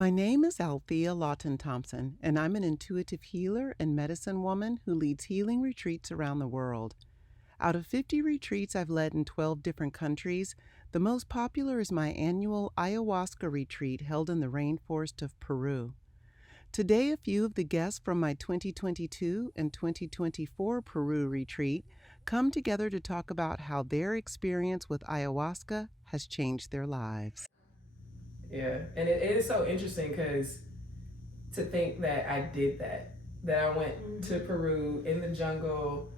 My name is Althea Lawton-Thompson, and I'm an intuitive healer and medicine woman who leads healing retreats around the world. Out of 50 retreats I've led in 12 different countries, the most popular is my annual Ayahuasca retreat held in the rainforest of Peru. Today, a few of the guests from my 2022 and 2024 Peru retreat come together to talk about how their experience with ayahuasca has changed their lives. Yeah, and it is so interesting because to think that I did that I went to Peru in the jungle,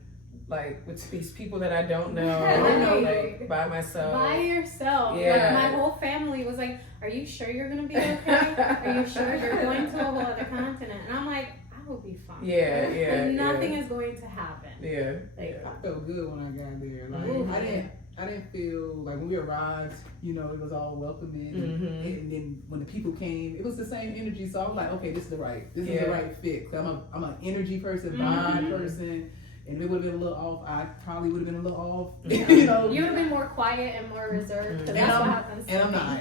like with these people that I don't know, like by myself. By yourself. Yeah. Like, my whole family was like, "Are you sure you're gonna be okay? Are you sure you're going to a whole other continent?" And I'm like, "I will be fine. Yeah. Like, nothing is going to happen." Yeah. Like, I felt good when I got there. Like I didn't feel like when we arrived, it was all welcoming. And then when the people came, it was the same energy. So I was like, okay, this is the right fit. I'm an energy person, vibe person. And if it would have been a little off, I probably would have been a little off. you would have been more quiet and more reserved. Because that's what happens. And I'm not.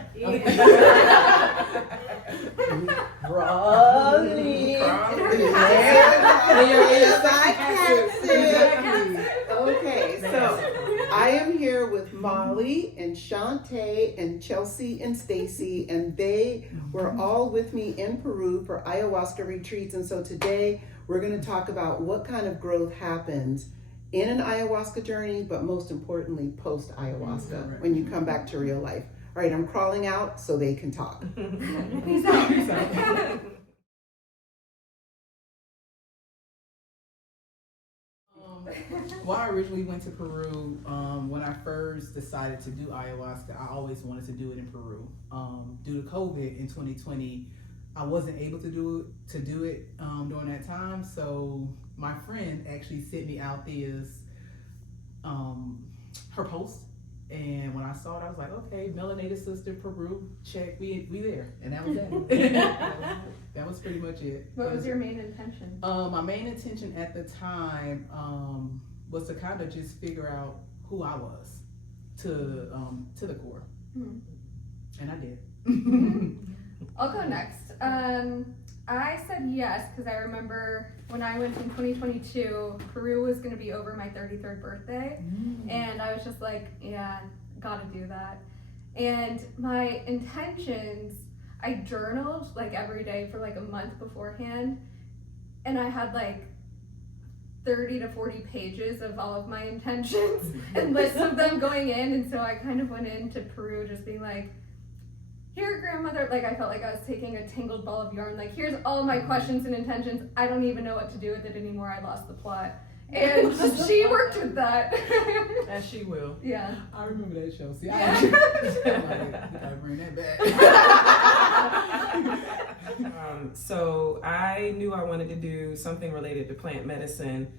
Okay, so I am here with Molly and Shantae and Chelsea and Stacy, and they were all with me in Peru for ayahuasca retreats. And so today we're going to talk about what kind of growth happens in an ayahuasca journey, but most importantly, post ayahuasca, when you come back to real life. All right, I'm crawling out so they can talk. Peace out. Well, I originally went to Peru. When I first decided to do ayahuasca, I always wanted to do it in Peru. Due to COVID in 2020, I wasn't able to do it during that time. So my friend actually sent me Althea's her post, and when I saw it, I was like, okay, melanated sister, Peru, check, we there, and that was that. That was pretty much it. What was your main intention? My main intention at the time was to kind of just figure out who I was to the core, and I did. I'll go next. I said yes because I remember when I went in 2022, Peru was going to be over my 33rd birthday, and I was just like, yeah, gotta do that. And my intentions, I journaled like every day for like a month beforehand, and I had like 30 to 40 pages of all of my intentions and lists of them going in, and so I kind of went into Peru just being like, here, grandmother, like I felt like I was taking a tangled ball of yarn, like here's all my questions and intentions. I don't even know what to do with it anymore. I lost the plot. And she worked with that. As she will. Yeah. I remember that show. See, I gotta bring that back. So I knew I wanted to do something related to plant medicine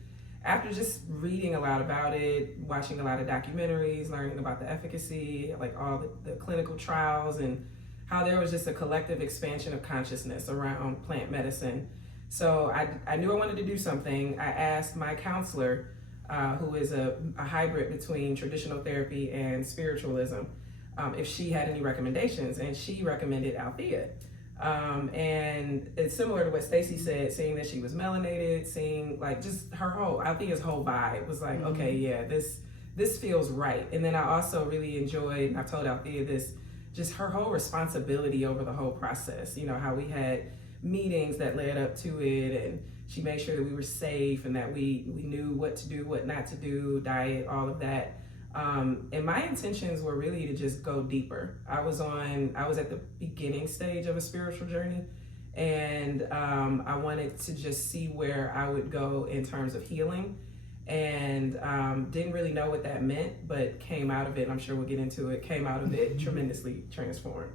after just reading a lot about it, watching a lot of documentaries, learning about the efficacy, like all the clinical trials, and how there was just a collective expansion of consciousness around plant medicine. So I knew I wanted to do something. I asked my counselor, who is a hybrid between traditional therapy and spiritualism, if she had any recommendations, and she recommended Althea. And it's similar to what Stacy said, seeing that she was melanated, seeing like just Althea's whole vibe was like, okay, yeah, this feels right. And then I also really enjoyed, I've told Althea this, just her whole responsibility over the whole process. You know, how we had meetings that led up to it, and she made sure that we were safe and that we knew what to do, what not to do, diet, all of that. And my intentions were really to just go deeper. I was at the beginning stage of a spiritual journey, and I wanted to just see where I would go in terms of healing, and didn't really know what that meant, but came out of it, I'm sure we'll get into it, came out of it tremendously transformed.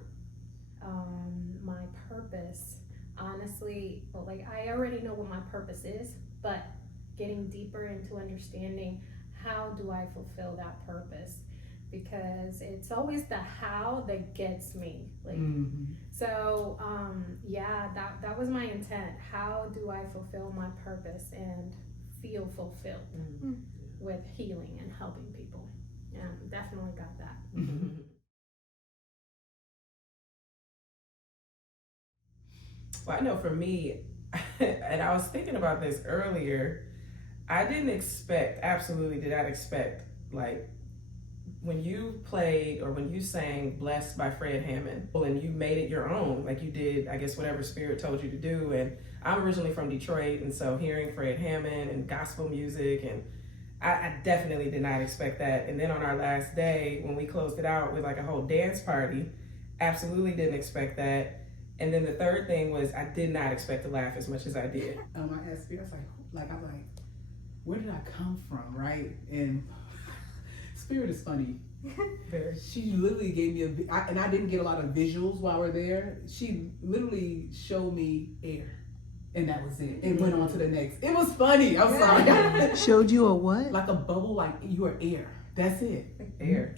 My purpose, honestly, well, like I already know what my purpose is, but getting deeper into understanding how do I fulfill that purpose, because it's always the how that gets me. Like, so yeah, that was my intent. How do I fulfill my purpose and feel fulfilled with healing and helping people? Yeah, definitely got that. Well, I know for me, and I was thinking about this earlier, I absolutely did not expect, like, when you played or when you sang Blessed by Fred Hammond, and you made it your own, like you did, I guess, whatever Spirit told you to do. And I'm originally from Detroit, and so hearing Fred Hammond and gospel music, and I definitely did not expect that. And then on our last day, when we closed it out with like a whole dance party, absolutely didn't expect that. And then the third thing was I did not expect to laugh as much as I did. I asked Spirit, I'm like, where did I come from, right? And Spirit is funny. She literally gave me and I didn't get a lot of visuals while we're there. She literally showed me air. And that was it. It went on to the next. It was funny. I'm sorry. Showed you a what? Like a bubble, like you are air. That's it. Air.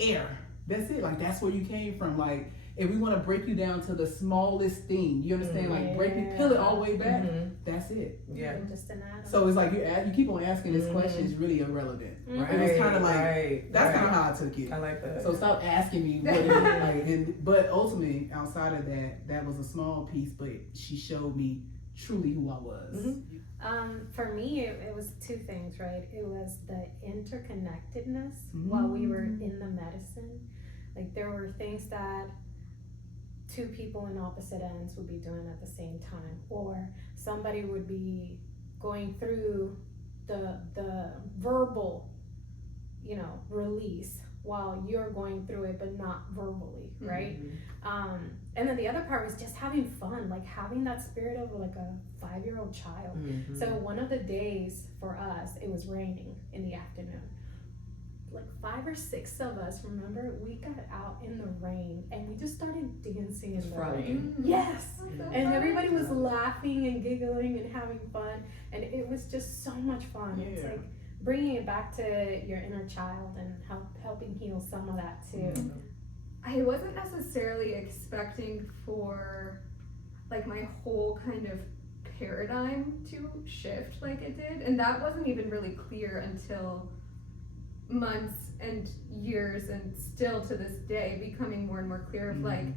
That's it. Like that's where you came from. Like if we want to break you down to the smallest thing, you understand? Like peel it all the way back. That's it. Yeah. Just an atom. So it's like you keep on asking this question is really irrelevant, right? It was kind of like that's kind of how I took it. I like that. So stop asking me what it is like. But ultimately, outside of that, that was a small piece. But she showed me truly who I was. For me, it was two things, right? It was the interconnectedness while we were in the medicine. Like there were things that two people in opposite ends would be doing at the same time, or somebody would be going through the verbal, release while you're going through it, but not verbally, right? And then the other part was just having fun, like having that spirit of like a 5-year-old child. So one of the days for us, it was raining in the afternoon. Like 5 or 6 of us, remember, we got out in the rain and we just started dancing in the rain. Yes! And everybody was laughing and giggling and having fun, and it was just so much fun. It's like bringing it back to your inner child and helping heal some of that too. I wasn't necessarily expecting for like my whole kind of paradigm to shift like it did, and that wasn't even really clear until months and years, and still to this day becoming more and more clear of like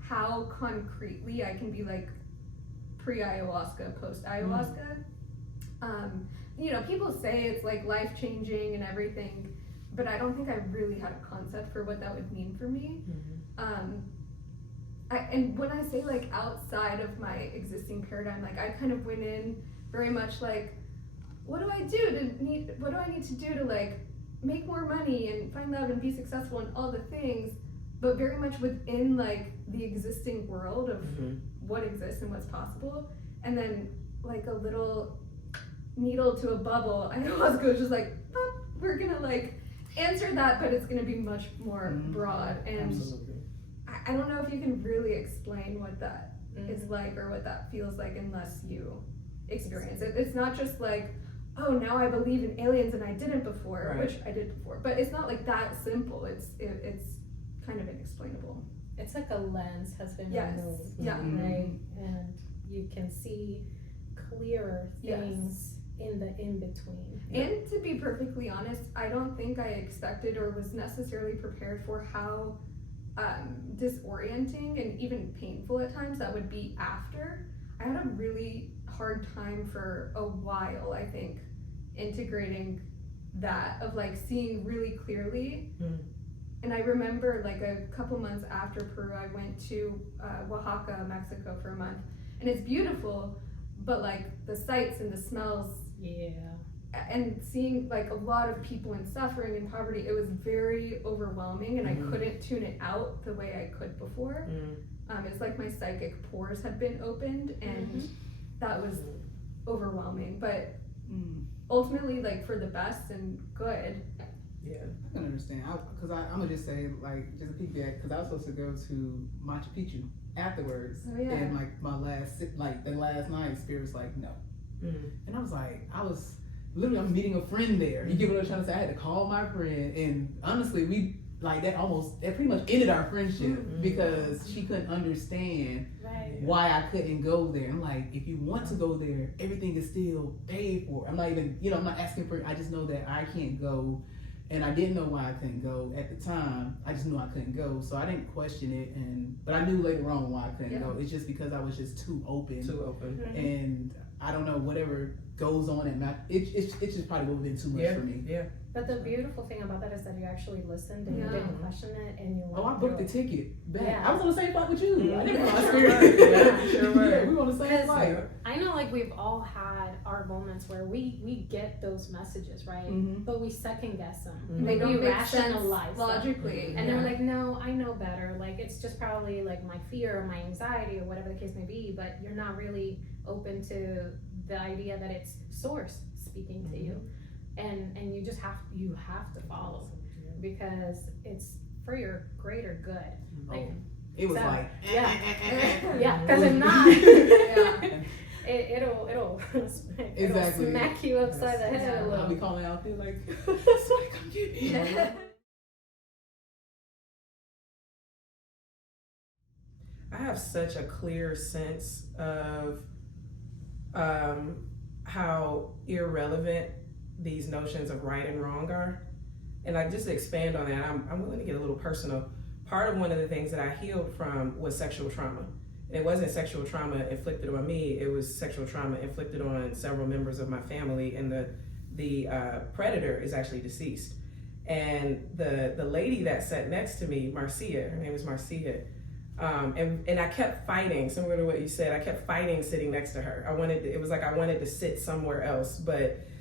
how concretely I can be like pre-ayahuasca, post-ayahuasca. People say it's like life-changing and everything, but I don't think I really had a concept for what that would mean for me. And when I say like outside of my existing paradigm, like I kind of went in very much like, what do I need to do to like make more money and find love and be successful and all the things, but very much within like the existing world of what exists and what's possible. And then like a little needle to a bubble, ayahuasca was just like, pop, we're gonna like answer that, but it's gonna be much more broad. And I don't know if you can really explain what that is like or what that feels like unless you experience it. It's not just like, oh, now I believe in aliens and I didn't before, which I did before, but it's not like that simple. It's kind of inexplainable. It's like a lens has been removed, right? And you can see clearer things in the in-between. And to be perfectly honest, I don't think I expected or was necessarily prepared for how disorienting and even painful at times that would be after. I had a really hard time for a while, I think, integrating that of like seeing really clearly. And I remember like a couple months after Peru, I went to Oaxaca, Mexico for a month, and it's beautiful, but like the sights and the smells, and seeing like a lot of people in suffering and poverty, it was very overwhelming, and I couldn't tune it out the way I could before. It's like my psychic pores had been opened, and that was overwhelming, but ultimately like for the best and good. I can understand, because I'm gonna just say, like, just a peek back, because I was supposed to go to Machu Picchu afterwards, and like the last night, Spirit was like, no. And I was like, I'm meeting a friend there. You get what I'm trying to say? I had to call my friend, and honestly, that pretty much ended our friendship because she couldn't understand why I couldn't go there. I'm like, if you want to go there, everything is still paid for. I'm not even, I'm not asking for it. I just know that I can't go And I didn't know why I couldn't go at the time. I just knew I couldn't go, so I didn't question it. But I knew later on why I couldn't go. It's just because I was just too open. And I don't know, whatever goes on at it's just probably would have been too much for me. Yeah. But the beautiful thing about that is that you actually listened and you didn't question it, and you went I booked the ticket back. Yeah. I was on the same flight with you. I didn't know I Sure were. Yeah, we were on the same flight. I know, like, we've all had our moments where we get those messages, right? But we second guess them. They don't make sense rationalize them. logically. And then we're like, no, I know better. Like, it's just probably like my fear or my anxiety or whatever the case may be, but you're not really open to the idea that it's source speaking to you. And you just have to follow, because it's for your greater good. Like, it was like yeah, because if not, it'll smack you upside the head a little. I'll be calling out there like, somebody come get me. I have such a clear sense of how irrelevant these notions of right and wrong are. And like, just to expand on that, I'm willing to get a little personal. Part of one of the things that I healed from was sexual trauma. It wasn't sexual trauma inflicted on me, it was sexual trauma inflicted on several members of my family, and the predator is actually deceased. And the lady that sat next to me, Marcia, her name was Marcia, and I kept fighting, similar to what you said, I kept fighting sitting next to her. I wanted to sit somewhere else,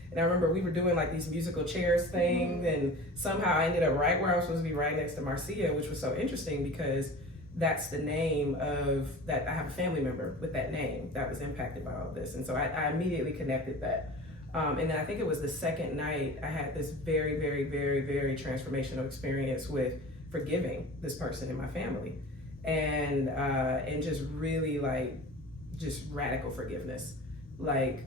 and I remember we were doing like these musical chairs thing, and somehow I ended up right where I was supposed to be, right next to Marcia, which was so interesting because that's the name of that. I have a family member with that name that was impacted by all this. And so I immediately connected that. And then I think it was the second night I had this very, very, very, very transformational experience with forgiving this person in my family. And just really like, just radical forgiveness. Like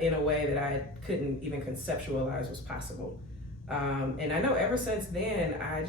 in a way that I couldn't even conceptualize was possible. And I know ever since then, I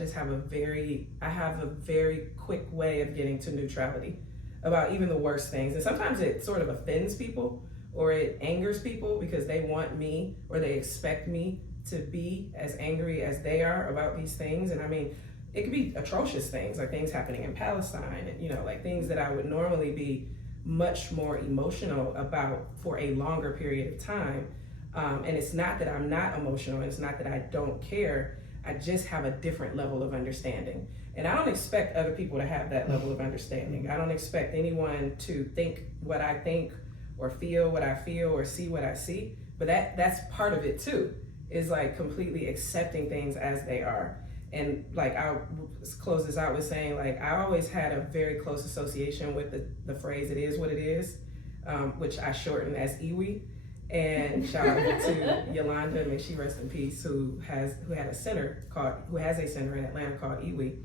have a very quick way of getting to neutrality about even the worst things. And sometimes it sort of offends people or it angers people because they want me or they expect me to be as angry as they are about these things. And I mean, it could be atrocious things, like things happening in Palestine, and like things that I would normally be much more emotional about for a longer period of time. And it's not that I'm not emotional, and it's not that I don't care. I just have a different level of understanding. And I don't expect other people to have that level of understanding. I don't expect anyone to think what I think or feel what I feel or see what I see. But that's part of it too, is like completely accepting things as they are. And like, I'll close this out with saying, like, I always had a very close association with the phrase, it is what it is, which I shorten as Iwi. And shout out to Yolanda, may she rest in peace, who has a center in Atlanta called Iwi.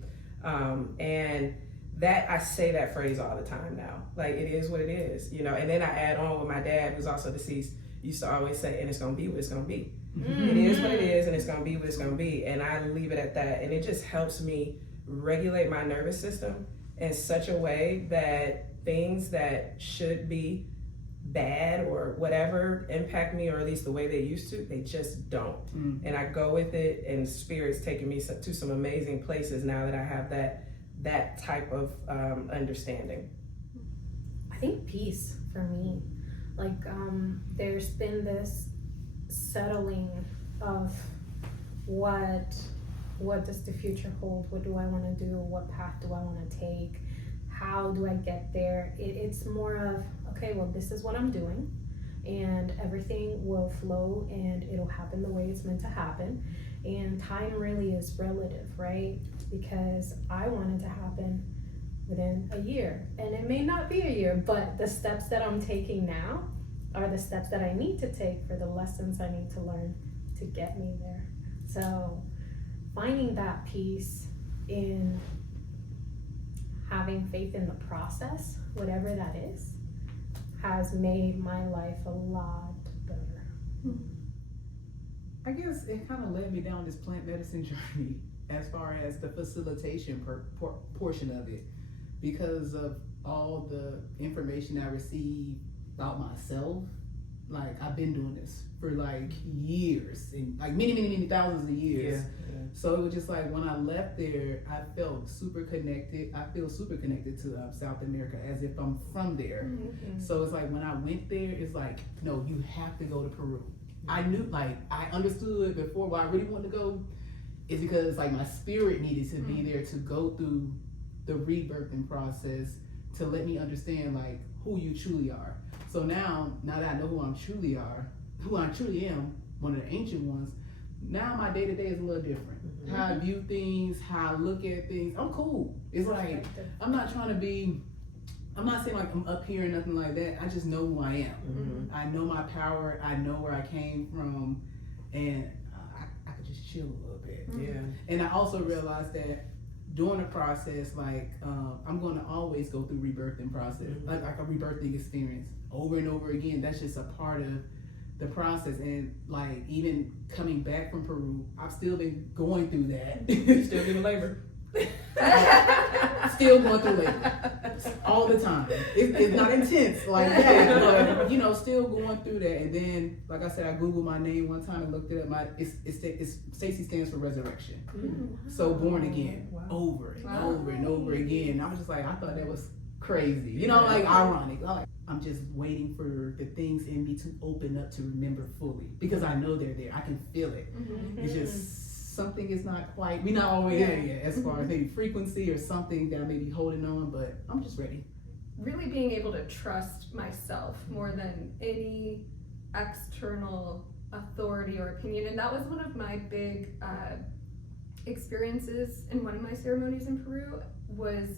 And that, I say that phrase all the time now. Like, it is what it is, and then I add on with my dad, who's also deceased, used to always say, and it's gonna be what it's gonna be. It is what it is, and it's gonna be what it's gonna be. And I leave it at that. And it just helps me regulate my nervous system in such a way that things that should be bad or whatever impact me, or at least the way they used to, they just don't. And I go with it, and Spirit's taking me to some amazing places now that I have that type of understanding. I think peace for me, like there's been this settling of what does the future hold, what do I want to do, what path do I want to take, how do I get there. It's more of, okay, well, this is what I'm doing, and everything will flow and it'll happen the way it's meant to happen. And time really is relative, right? Because I want it to happen within a year, and it may not be a year, but the steps that I'm taking now are the steps that I need to take for the lessons I need to learn to get me there. So finding that peace in having faith in the process, whatever that is, has made my life a lot better. I guess it kind of led me down this plant medicine journey as far as the facilitation portion of it, because of all the information I received about myself like I've been doing this for like years and like many thousands of years. So it was just like when I left there, I felt super connected. I feel super connected to South America as if I'm from there. Mm-hmm. So it's like when I went there, it's like, no, you have to go to Peru. I knew, like, I understood before why I really wanted to go is because like my spirit needed to be there to go through the rebirthing process to let me understand like who you truly are. So now that I know who I truly am, one of the ancient ones, now my day-to-day is a little different. How I view things, how I look at things, I'm cool. It's like, I'm not trying to be, I'm not saying like I'm up here or nothing like that. I just know who I am. I know my power, I know where I came from, and I could just chill a little bit. And I also realized that during the process, like I'm gonna always go through rebirthing process, like a rebirthing experience over and over again. That's just a part of the process. And like even coming back from Peru, I've still been going through that. Still doing labor. Still going through labor all the time. It's not intense like that, but you know, still going through that. And then, like I said, I googled my name one time and looked it up. It's Stacy stands for resurrection. So born again, over and over and over again. And I was just like, I thought that was crazy. You know, like ironic. I'm just waiting for the things in me to open up to remember fully because I know they're there. I can feel it. It's just something is not quite. We're not all the way there yet, as far as maybe frequency or something that I may be holding on. But I'm just ready. Really being able to trust myself more than any external authority or opinion, and that was one of my big experiences in one of my ceremonies in Peru was.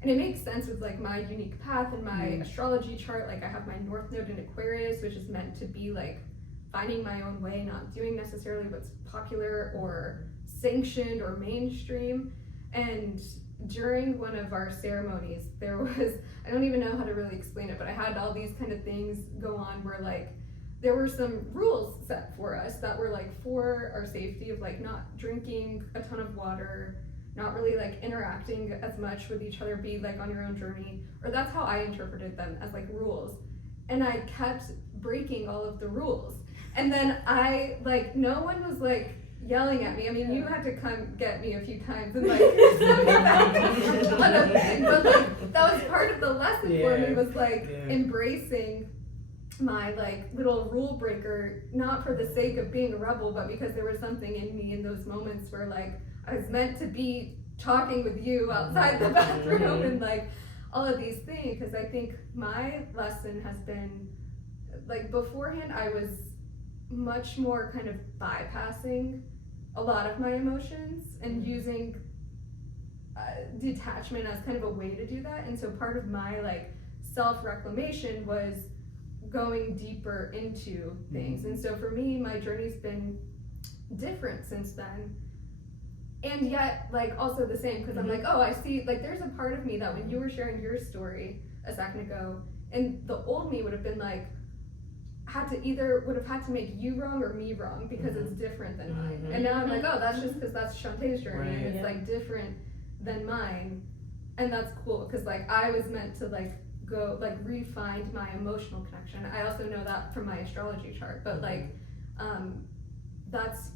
And it makes sense with like my unique path and my astrology chart. Like I have my North Node in Aquarius, which is meant to be like finding my own way, not doing necessarily what's popular or sanctioned or mainstream. And during one of our ceremonies, there was, I don't even know how to really explain it, but I had all these kind of things go on where like there were some rules set for us that were like for our safety of like not drinking a ton of water, not really like interacting as much with each other, be like on your own journey, or that's how I interpreted them as like rules. And I kept breaking all of the rules. And then no one was like yelling at me. I mean, you had to come get me a few times and like send me back on a thing, but like that was part of the lesson for me was like embracing my like little rule breaker, not for the sake of being a rebel, but because there was something in me in those moments where like I was meant to be talking with you outside the bathroom and like all of these things. Because I think my lesson has been like beforehand I was much more kind of bypassing a lot of my emotions and using detachment as kind of a way to do that. And so part of my like self-reclamation was going deeper into things. And so for me, my journey's been different since then. And yet, like, also the same, because I'm like, oh, I see, like, there's a part of me that when you were sharing your story a second ago, and the old me would have been like, would have had to make you wrong or me wrong because it's different than mine. And now I'm like, oh, that's just because that's Shantae's journey, and it's like different than mine. And that's cool, because like, I was meant to like, go, like, re-find my emotional connection. I also know that from my astrology chart, but like, that's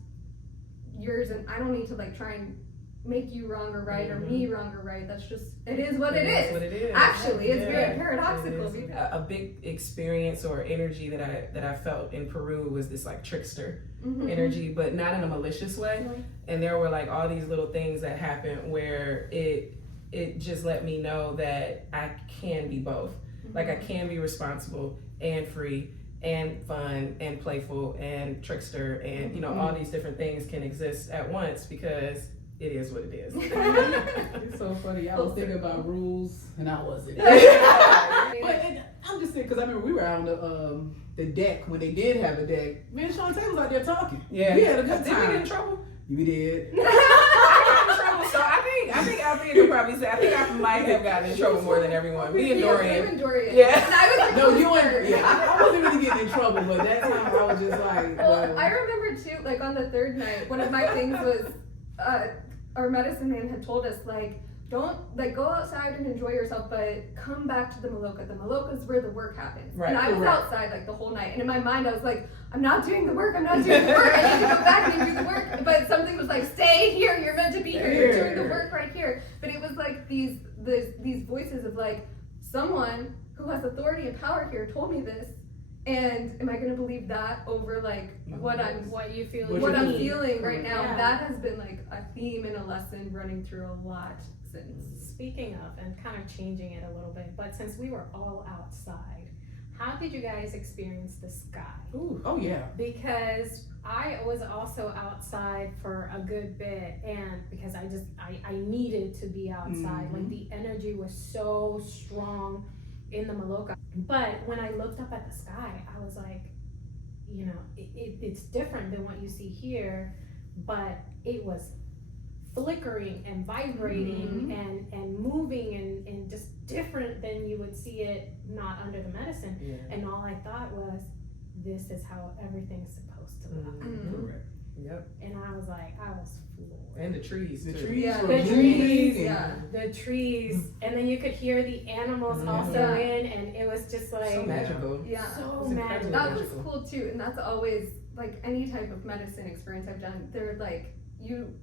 yours, and I don't need to like try and make you wrong or right or me wrong or right. That's just, it is what it is. What it is. Actually, it's very paradoxical. A big experience or energy that I felt in Peru was this like trickster energy, but not in a malicious way. And there were like all these little things that happened where it just let me know that I can be both. Like I can be responsible and free and fun and playful and trickster and, you know, all these different things can exist at once because it is what it is. It's so funny. I was thinking about rules and I wasn't. But I'm just saying, because I remember we were out on the deck when they did have a deck. Me and Shantae was out there talking. Yeah. We had a good time. Did we get in trouble? You did. I got in trouble, so I think Althea could probably say, I think I might have gotten in trouble more than everyone. Me and Dorian. Yeah. And I was no, you weren't. Yeah, I wasn't really getting in trouble, but that time I was just like. Well, I remember too, like on the third night, one of my things was, our medicine man had told us, like, don't like go outside and enjoy yourself, but come back to the Maloka. The Maloka is where the work happens. Right, and I was correct. outside like the whole night, and in my mind I was like, I'm not doing the work. I need to go back and do the work. But something was like, stay here. You're meant to be here. You're doing the work right here. But it was like these voices of like, someone who has authority and power here told me this, and am I going to believe that over like what I'm feeling right now? Yeah. That has been like a theme and a lesson running through a lot since. Speaking of, and kind of changing it a little bit, but since we were all outside, how did you guys experience the sky? Ooh, oh yeah. Because I was also outside for a good bit, and because I needed to be outside. Like the energy was so strong in the Maloka. But when I looked up at the sky, I was like, you know, it's different than what you see here, but it was flickering and vibrating and moving and just different than you would see it not under the medicine. Yeah. And all I thought was, this is how everything's supposed to look. Correct. Yep. And I was floored. And the trees. The too. trees Yeah, were the moving. trees, and- yeah. The trees, and then you could hear the animals also Yeah. in, and it was just like So magical. Yeah. so It's incredible. magical. That was Magical. cool too, and that's always like any type of medicine experience I've done. They're like you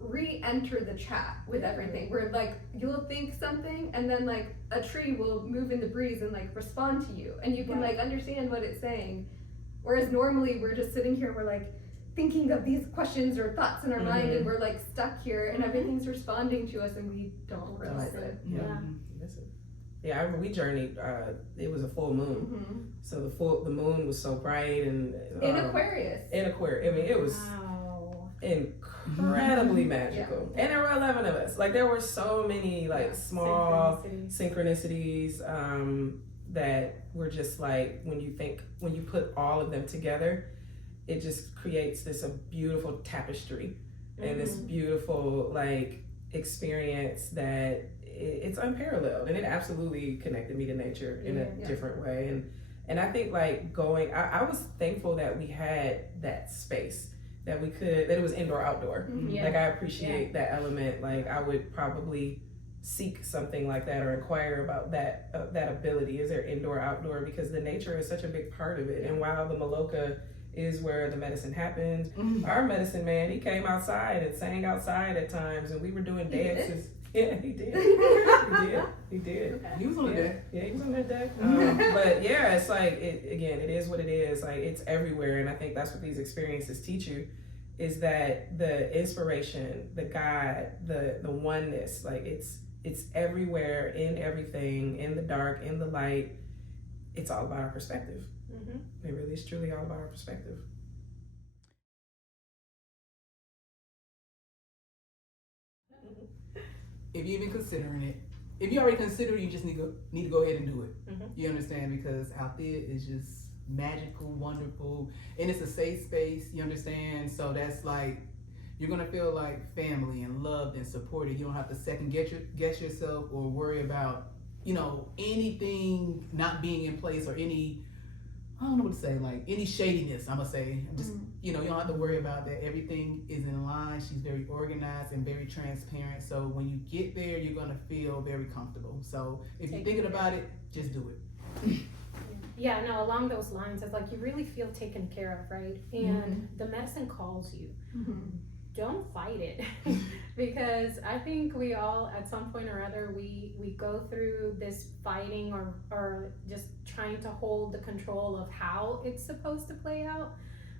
re-enter the chat with everything. Where like you'll think something, and then like a tree will move in the breeze and like respond to you, and you can like understand what it's saying. Whereas normally we're just sitting here, we're like thinking of these questions or thoughts in our mind, and we're like stuck here, and everything's responding to us, and we don't realize it. Yeah. Yeah, I remember we journeyed. It was a full moon, so the moon was so bright and In Aquarius. In Aquarius, I mean, it was Wow. incredibly magical. And there were 11 of us. Like there were so many like small synchronicities that were just like when you put all of them together, it just creates this a beautiful tapestry and this beautiful like experience that it's unparalleled, and it absolutely connected me to nature in a different way. And I think like I was thankful that we had that space that it was indoor outdoor. Like I appreciate that element. Like I would probably seek something like that or inquire about that ability. Is there indoor outdoor? Because the nature is such a big part of it. And while the Maloka is where the medicine happens, our medicine man, he came outside and sang outside at times, and we were doing dances. Yeah, he did. He did. He was on the deck. Yeah, he was on that deck. But yeah, it's like it is what it is. Like it's everywhere, and I think that's what these experiences teach you, is that the inspiration, the God, the oneness, like it's everywhere, in everything, in the dark, in the light. It's all about our perspective. It really is truly all about our perspective. If you're even considering it, if you already consider it, you just need to go ahead and do it. You understand? Because Althea is just magical, wonderful, and it's a safe space. You understand? So that's like you're gonna feel like family and loved and supported. You don't have to second guess yourself or worry about anything not being in place or any. I don't know what to say, like any shadiness, I'm gonna say. Just, you don't have to worry about that. Everything is in line. She's very organized and very transparent. So when you get there, you're gonna feel very comfortable. So if you're thinking about it, just do it. Yeah, no, along those lines, it's like you really feel taken care of, right? And the medicine calls you. Don't fight it. Because I think we all, at some point or other, we go through this fighting or just trying to hold the control of how it's supposed to play out.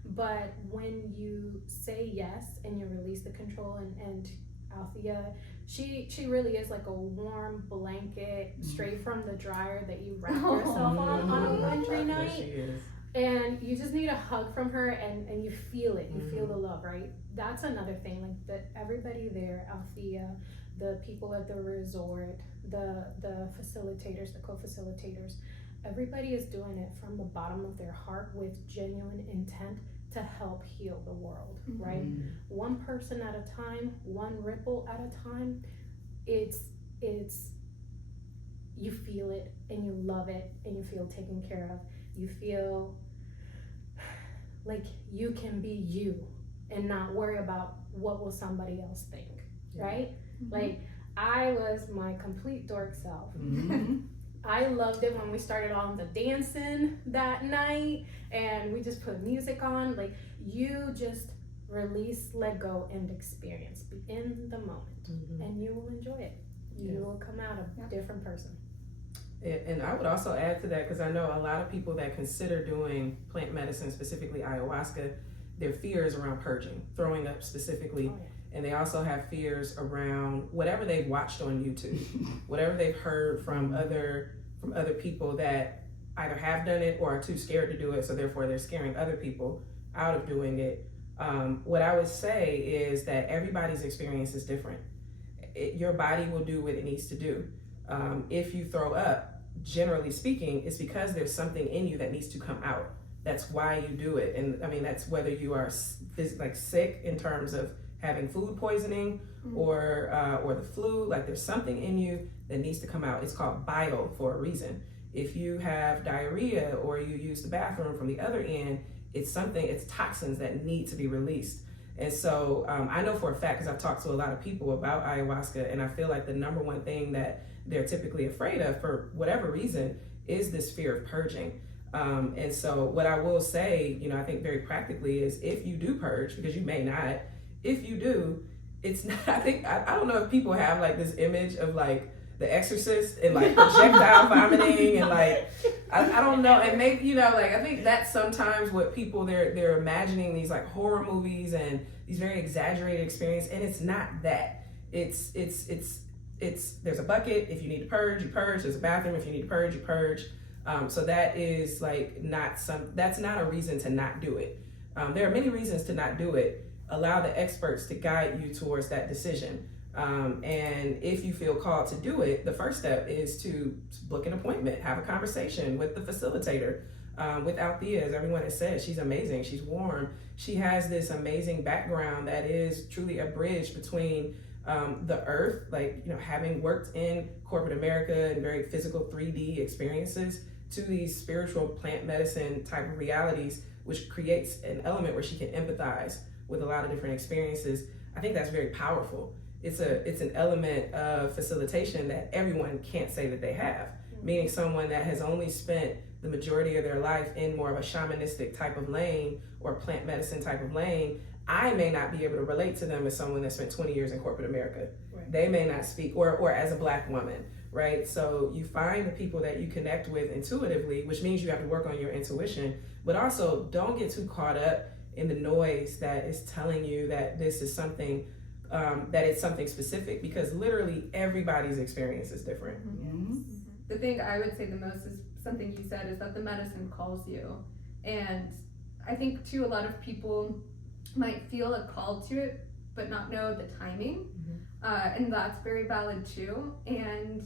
But when you say yes and you release the control, and Althea, she really is like a warm blanket straight from the dryer that you wrap yourself on a wintry night. She is. And you just need a hug from her, and you feel it. You feel the love, right? That's another thing. Like everybody there, Althea, the people at the resort, the facilitators, the co-facilitators, everybody is doing it from the bottom of their heart with genuine intent to help heal the world, right? One person at a time, one ripple at a time. It's you feel it and you love it and you feel taken care of. You feel like you can be you and not worry about what will somebody else think, right? Like I was my complete dork self. Mm-hmm. I loved it when we started on the dancing that night and we just put music on. Like, you just release, let go, and experience. Be in the moment, and you will enjoy it. You will come out a different person. And I would also add to that, because I know a lot of people that consider doing plant medicine, specifically ayahuasca, their fear is around purging, throwing up specifically. And they also have fears around whatever they've watched on YouTube, whatever they've heard from other people that either have done it or are too scared to do it, so therefore they're scaring other people out of doing it. What I would say is that everybody's experience is different. Your body will do what it needs to do. If you throw up, generally speaking, it's because there's something in you that needs to come out. That's why you do it. And I mean, that's whether you are like sick in terms of having food poisoning or the flu. Like, there's something in you that needs to come out. It's called bile for a reason. If you have diarrhea or you use the bathroom from the other end, it's toxins that need to be released. And so I know for a fact, because I've talked to a lot of people about ayahuasca, and I feel like the number one thing that they're typically afraid of, for whatever reason, is this fear of purging. And so what I will say, I think very practically, is if you do purge, because you may not, if you do, it's not, I don't know if people have like this image of like The Exorcist and like projectile vomiting and like, I don't know. And maybe, like, I think that's sometimes what people, they're imagining these like horror movies and these very exaggerated experiences. And it's not that. It's there's a bucket. If you need to purge, you purge. There's a bathroom. If you need to purge, you purge. So that is like that's not a reason to not do it. There are many reasons to not do it. Allow the experts to guide you towards that decision. And if you feel called to do it, the first step is to book an appointment, have a conversation with the facilitator. With Althea, as everyone has said, she's amazing. She's warm. She has this amazing background that is truly a bridge between the earth, like, having worked in corporate America and very physical 3D experiences, to these spiritual plant medicine type of realities, which creates an element where she can empathize with a lot of different experiences. I think that's very powerful. It's an element of facilitation that everyone can't say that they have, meaning someone that has only spent the majority of their life in more of a shamanistic type of lane or plant medicine type of lane. I may not be able to relate to them as someone that spent 20 years in corporate America. Right. They may not speak, or as a Black woman, right? So you find the people that you connect with intuitively, which means you have to work on your intuition, but also don't get too caught up in the noise that is telling you that this is something, that it's something specific, because literally everybody's experience is different. Mm-hmm. The thing I would say the most is something you said, is that the medicine calls you. And I think too, a lot of people might feel a call to it, but not know the timing. And that's very valid too. And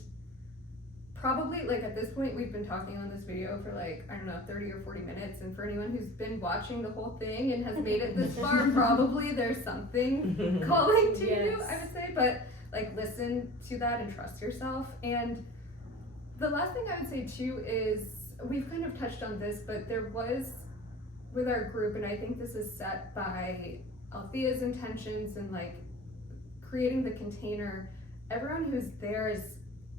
probably, like, at this point, we've been talking on this video for like, 30 or 40 minutes. And for anyone who's been watching the whole thing and has made it this far, probably there's something calling to you, I would say. But like, listen to that and trust yourself. And the last thing I would say too is, we've kind of touched on this, but there was, with our group, and I think this is set by Althea's intentions and like creating the container, everyone who's there is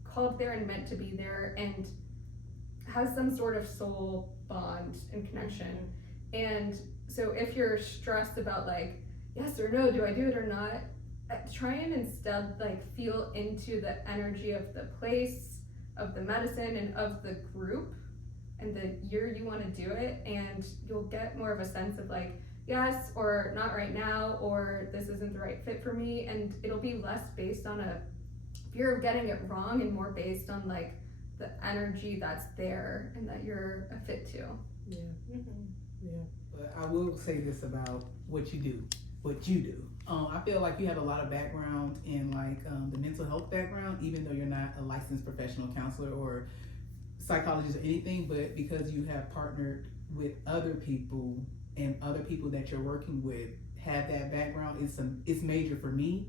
called there and meant to be there and has some sort of soul bond and connection. And so if you're stressed about like, yes or no, do I do it or not, try and instead like feel into the energy of the place, of the medicine, and of the group and the year you want to do it, and you'll get more of a sense of like, yes or not right now, or this isn't the right fit for me. And it'll be less based on a fear of getting it wrong and more based on like the energy that's there and that you're a fit to. Yeah. But I will say this about what you do. I feel like you have a lot of background in like the mental health background, even though you're not a licensed professional counselor or psychologist or anything, but because you have partnered with other people and other people that you're working with have that background, it's major for me.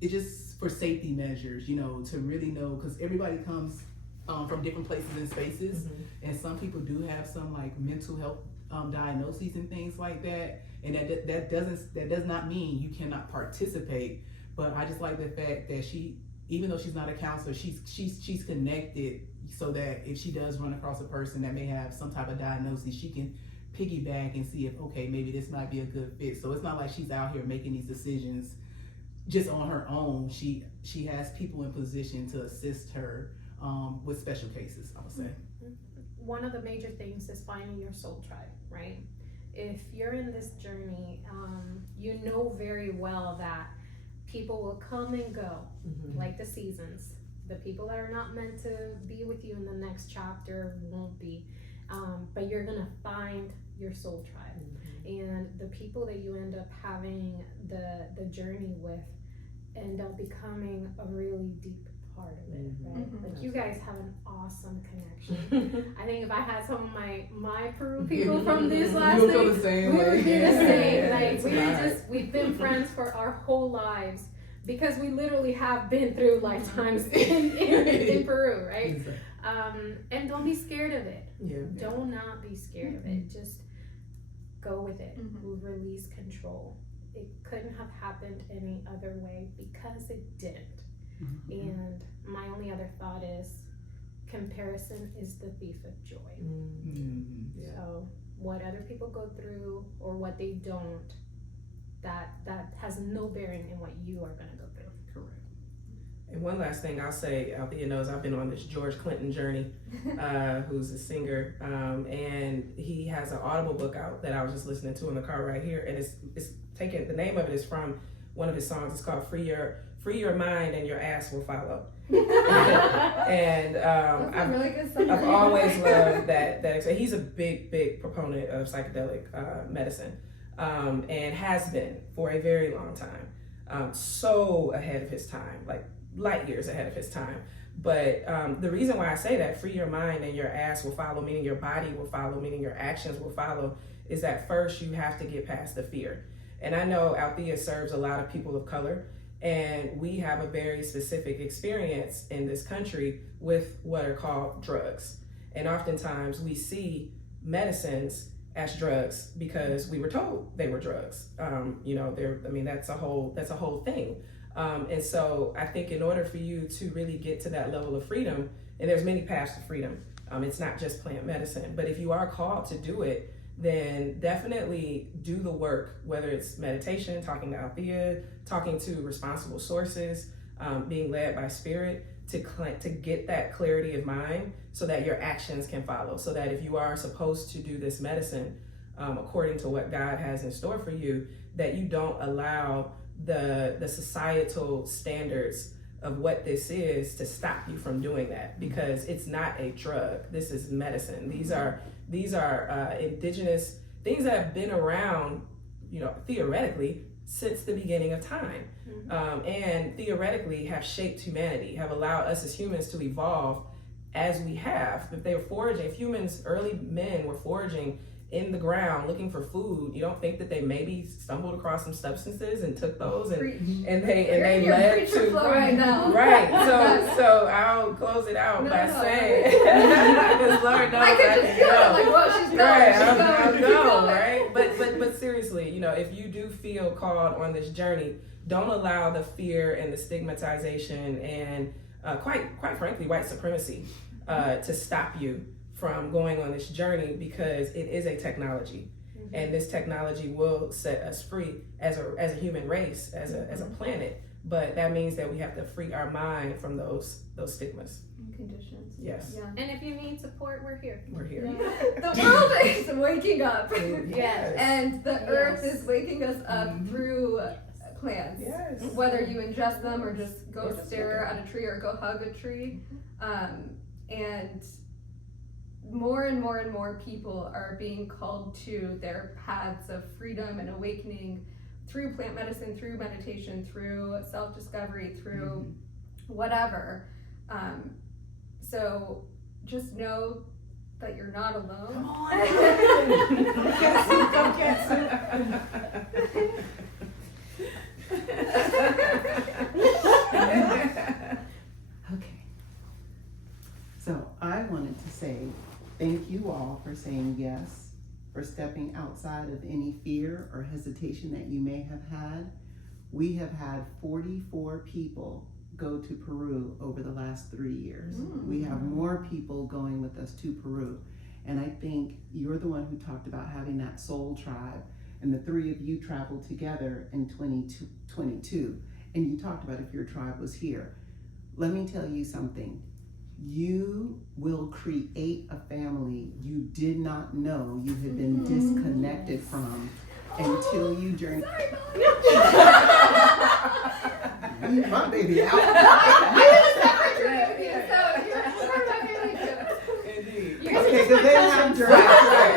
It's just for safety measures, to really know, because everybody comes from different places and spaces, and some people do have some like mental health diagnoses and things like that, and that does not mean you cannot participate. But I just like the fact that she even though she's not a counselor, she's connected so that if she does run across a person that may have some type of diagnosis, she can piggyback and see if, okay, maybe this might be a good fit. So it's not like she's out here making these decisions just on her own. She has people in position to assist her with special cases, I would say. One of the major things is finding your soul tribe, right? If you're in this journey, you know very well that people will come and go, like the seasons. The people that are not meant to be with you in the next chapter won't be, but you're gonna find your soul tribe. And the people that you end up having the journey with end up becoming a really deep part of it, right? Like you guys have an awesome connection. I think if I had some of my Peru people from this last you thing, feel the same we would way. be the same. Like Right. we've been friends for our whole lives because we literally have been through lifetimes in Peru, right? Exactly. And don't be scared of it. Yeah. Do not be scared of it. Just go with it. Release control. It couldn't have happened any other way because it didn't. And my only other thought is comparison is the thief of joy. So what other people go through or what they don't, that has no bearing in what you are going to go through. Correct. And one last thing I'll say, Althea knows I've been on this George Clinton journey, who's a singer, and he has an Audible book out that I was just listening to in the car right here, and it's taken, the name of it is from one of his songs. It's called Free Your Mind and Your Ass Will Follow. And That's a really good summary. I've always loved that. He's a big proponent of psychedelic medicine, and has been for a very long time. So ahead of his time, like light years ahead of his time. But the reason why I say that, free your mind and your ass will follow, meaning your body will follow, meaning your actions will follow, is that first you have to get past the fear. And I know Althea serves a lot of people of color, and we have a very specific experience in this country with what are called drugs. And oftentimes we see medicines as drugs because we were told they were drugs. That's a whole thing. And so I think in order for you to really get to that level of freedom, and there's many paths to freedom, it's not just plant medicine, but if you are called to do it, then definitely do the work, whether it's meditation, talking to Althea, talking to responsible sources, being led by spirit, to get that clarity of mind so that your actions can follow. So that if you are supposed to do this medicine according to what God has in store for you, that you don't allow the societal standards of what this is to stop you from doing that, because it's not a drug. This is medicine. These are indigenous things that have been around, theoretically since the beginning of time, and theoretically have shaped humanity, have allowed us as humans to evolve as we have. If humans, early men were foraging in the ground looking for food, you don't think that they maybe stumbled across some substances and took those and they led to right now. Right. So I'll close it out by saying, because Lord knows I could just feel it, like, well, she's going, right, she's I'm going, right? But seriously, if you do feel called on this journey, don't allow the fear and the stigmatization and quite frankly white supremacy to stop you from going on this journey, because it is a technology, and this technology will set us free as a human race, as a planet. But that means that we have to free our mind from those stigmas and conditions. Yes. Yeah. And if you need support, we're here. We're here. The world is waking up. Yes. And the earth Yes. is waking us up through plants. Yes. Whether you ingest them or just go Or just stare look at a tree or go hug a tree. And more and more and more people are being called to their paths of freedom and awakening through plant medicine, through meditation, through self-discovery, through whatever. So just know that you're not alone. Come on. Come Okay. So I wanted to say thank you all for saying yes, for stepping outside of any fear or hesitation that you may have had. We have had 44 people go to Peru over the last 3 years. We have more people going with us to Peru. And I think you're the one who talked about having that soul tribe, and the three of you traveled together in 2022. And you talked about if your tribe was here. Let me tell you something. You will create a family you did not know you had been disconnected from until you journey. Leave my baby out. Okay, because they have right.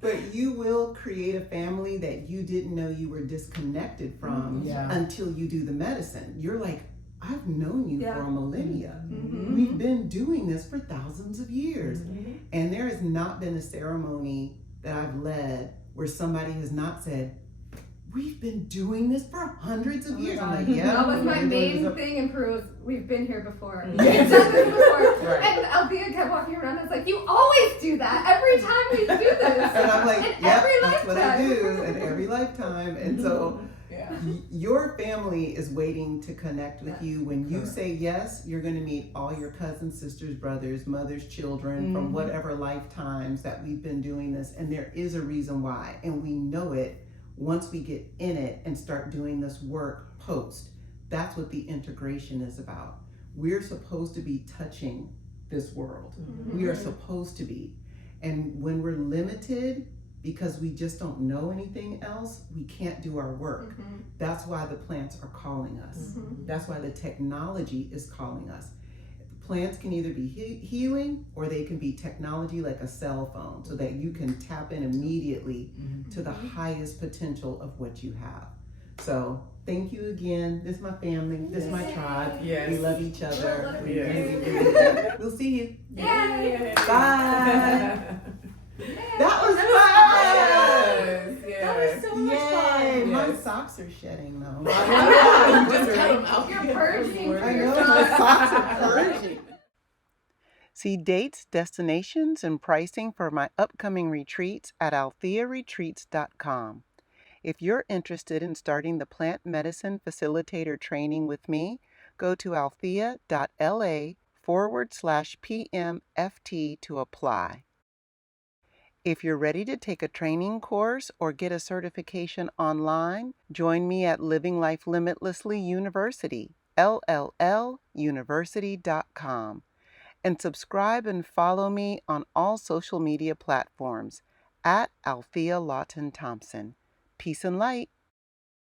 But you will create a family that you didn't know you were disconnected from until you do the medicine. You're like, I've known you for a millennia. We've been doing this for thousands of years. And there has not been a ceremony that I've led where somebody has not said, we've been doing this for hundreds of years. I'm like, yeah. That was my main thing in Peru. Is we've been here before. We've done this before. Right. And Althea kept walking around and was like, you always do that every time we do this. And I'm like, yeah, that's lifetime. what I do in every lifetime. And so your family is waiting to connect with you. When you say yes, you're going to meet all your cousins, sisters, brothers, mothers, children from whatever lifetimes that we've been doing this. And there is a reason why. And we know it once we get in it and start doing this work post. That's what the integration is about. We're supposed to be touching this world. We are supposed to be. And when we're limited because we just don't know anything else, we can't do our work. That's why the plants are calling us. That's why the technology is calling us. Plants can either be healing or they can be technology like a cell phone so that you can tap in immediately to the highest potential of what you have. So thank you again. This is my family. This is my tribe. We love each other. We'll see you. Yay. Bye. That was fun. That was so much fun. My socks are shedding though. Just cut them out. You're purging. I know my socks are purging. See dates, destinations, and pricing for my upcoming retreats at althearetreats.com. If you're interested in starting the plant medicine facilitator training with me, go to althea.la/PMFT to apply. If you're ready to take a training course or get a certification online, join me at Living Life Limitlessly University, LLLuniversity.com, and subscribe and follow me on all social media platforms at Althea Lawton-Thompson. Peace and light.